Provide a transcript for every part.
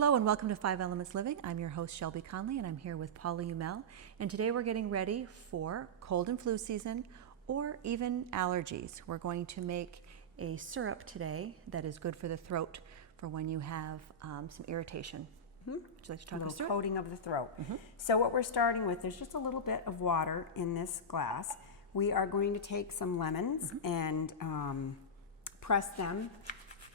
Hello and welcome to 5 Elements Living. I'm your host Shelby Conley and I'm here with Paula Umel. And today we're getting ready for cold and flu season or even allergies. We're going to make a syrup today that is good for the throat for when you have some irritation. Would you like to talk about syrup? Coating of the throat. So what we're starting with, there's just a little bit of water in this glass. We are going to take some lemons and press them,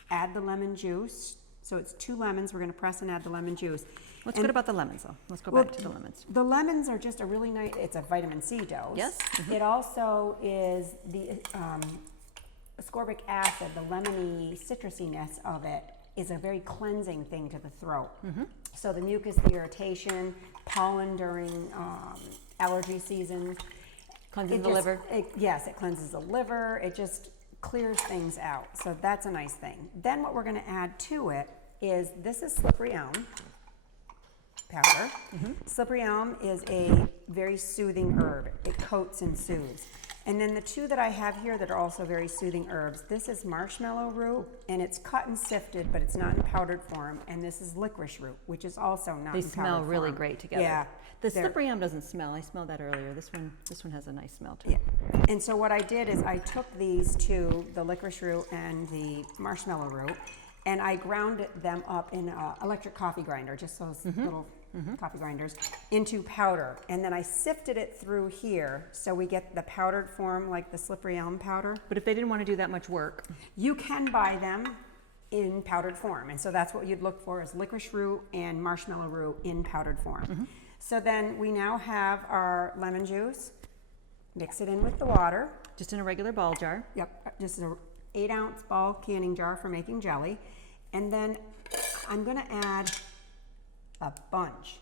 add the lemon juice. So it's 2 lemons. We're going to press and add the lemon juice. What's good about the lemons, though? Let's go back to the lemons. The lemons are just a really nice, it's a vitamin C dose. Yes. It also is the ascorbic acid, the lemony citrusiness of it is a very cleansing thing to the throat. So the mucus, the irritation, pollen during allergy season. Cleanses the liver? Yes, it cleanses the liver. It just clears things out. So that's a nice thing. Then what we're going to add to it is, this is slippery elm powder. Slippery elm is a very soothing herb. It coats and soothes. And then the 2 that I have here that are also very soothing herbs, this is marshmallow root, and it's cut and sifted, but it's not in powdered form. And this is licorice root, which is also not in powdered form. They smell really great together. Yeah. The slippery elm doesn't smell. I smelled that earlier. This one has a nice smell too. Yeah. And so what I did is I took these 2, the licorice root and the marshmallow root, and I ground them up in an electric coffee grinder, just those little coffee grinders, into powder. And then I sifted it through here so we get the powdered form like the slippery elm powder. But if they didn't want to do that much work, you can buy them in powdered form. And so that's what you'd look for, is licorice root and marshmallow root in powdered form. So then we now have our lemon juice. Mix it in with the water. just in a regular ball jar. Yep, just an 8-ounce ball canning jar for making jelly. And then I'm going to add a bunch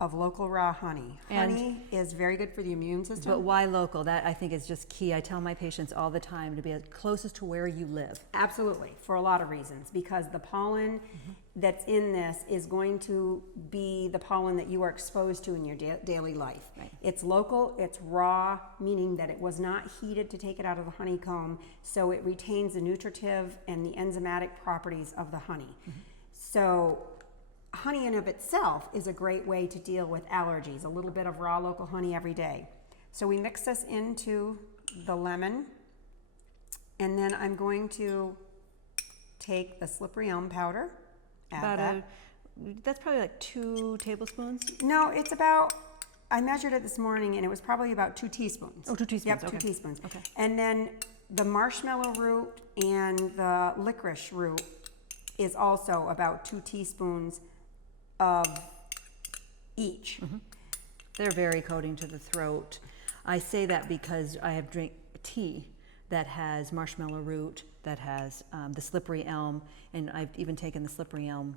of local raw honey. Honey is very good for the immune system. But why local? That I think is just key. I tell my patients all the time to be as closest to where you live. Absolutely, for a lot of reasons, because the pollen that's in this is going to be the pollen that you are exposed to in your daily life. Right. It's local, it's raw, meaning that it was not heated to take it out of the honeycomb, so it retains the nutritive and the enzymatic properties of the honey. So honey in of itself is a great way to deal with allergies, a little bit of raw local honey every day. So we mix this into the lemon, and then I'm going to take the slippery elm powder, that's probably like 2 tablespoons? No, it's about, I measured it this morning and it was probably about 2 teaspoons. Oh, 2 teaspoons. Yep, okay. 2 teaspoons. Okay. And then the marshmallow root and the licorice root is also about 2 teaspoons of each. They're very coating to the throat. I say that because I have drank tea that has marshmallow root, that has the slippery elm, and I've even taken the slippery elm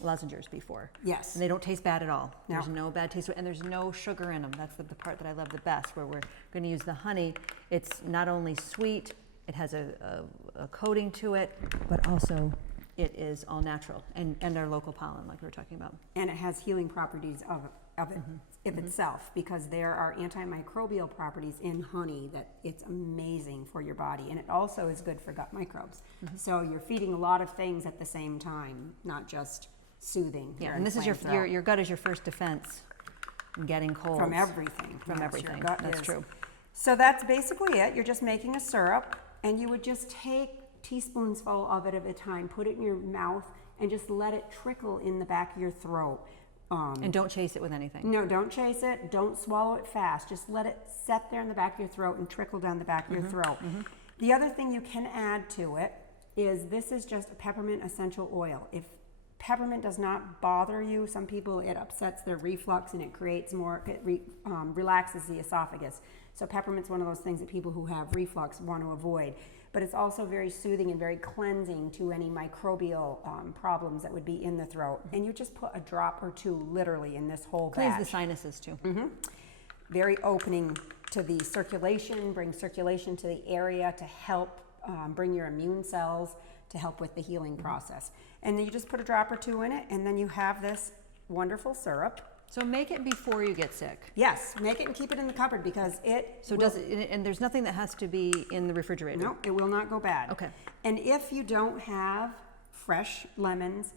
lozenges before. Yes. And they don't taste bad at all. No. There's no bad taste, and there's no sugar in them. That's the part that I love the best, where we're going to use the honey. It's not only sweet, it has a coating to it, but also it is all natural and our local pollen, like we were talking about. And it has healing properties of it itself, because there are antimicrobial properties in honey that it's amazing for your body, and it also is good for gut microbes. So you're feeding a lot of things at the same time, not just soothing. Yeah, and this is your gut is your first defense in getting colds. From everything. From Yes, everything. your gut That's is. true. So that's basically it. You're just making a syrup, and you would just take teaspoonsful of it at a time, put it in your mouth, and just let it trickle in the back of your throat. And don't chase it with anything. No, don't chase it. Don't swallow it fast. Just let it set there in the back of your throat and trickle down the back of your throat. The other thing you can add to it is, this is just a peppermint essential oil. If peppermint does not bother you, some people, it upsets their reflux and it creates more, relaxes the esophagus. So peppermint's one of those things that people who have reflux want to avoid. But it's also very soothing and very cleansing to any microbial problems that would be in the throat. And you just put a drop or 2 literally in this whole Cleans batch. the sinuses too. Very opening to the circulation, bring circulation to the area to help bring your immune cells to help with the healing process. And then you just put a drop or 2 in it, and then you have this wonderful syrup. So make it before you get sick. Yes, make it and keep it in the cupboard, because it So does it, and there's nothing that has to be in the refrigerator. No, it will not go bad. Okay. And if you don't have fresh lemons,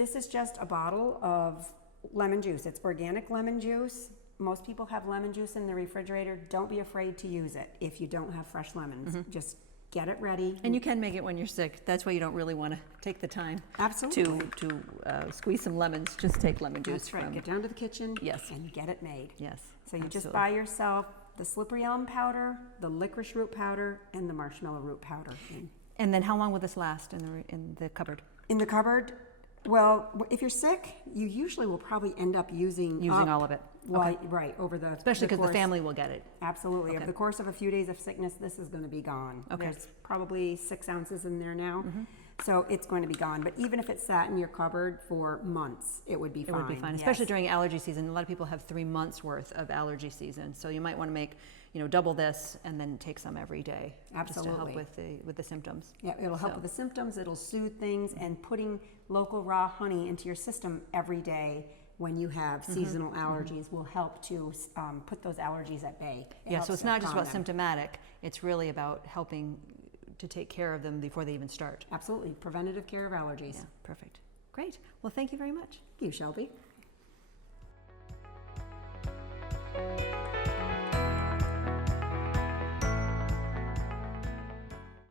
This is just a bottle of lemon juice. It's organic lemon juice. Most people have lemon juice in the refrigerator. Don't be afraid to use it if you don't have fresh lemons. Just get it ready. And you can make it when you're sick. That's why you don't really want to take the time Absolutely. to squeeze some lemons. Just take lemon juice That's right. from. Get down to the kitchen Yes. and get it made. Yes. So you just absolutely. buy yourself the slippery elm powder, the licorice root powder, and the marshmallow root powder. And then how long will this last in the cupboard? In the cupboard, well, if you're sick, you usually will probably end up using All of it. Okay. Right, over the Especially because the course- family will get it. Absolutely. Okay. Over the course of a few days of sickness, this is going to be gone. Okay. There's probably 6 ounces in there now. So it's going to be gone. But even if it sat in your cupboard for months, it would be fine. It would be fine, Yes. especially during allergy season. A lot of people have 3 months worth of allergy season, so you might want to make, double this and then take some every day, just to help Absolutely. with the symptoms. Yeah, it'll help with the symptoms, it'll soothe things, and putting local raw honey into your system every day when you have seasonal allergies will help to put those allergies at bay. It Yeah, helps so it's to not just calm about them. symptomatic, it's really about helping to take care of them before they even start. Absolutely. Preventative care of allergies. Yeah, perfect. Great. Well, thank you very much. Thank you, Shelby.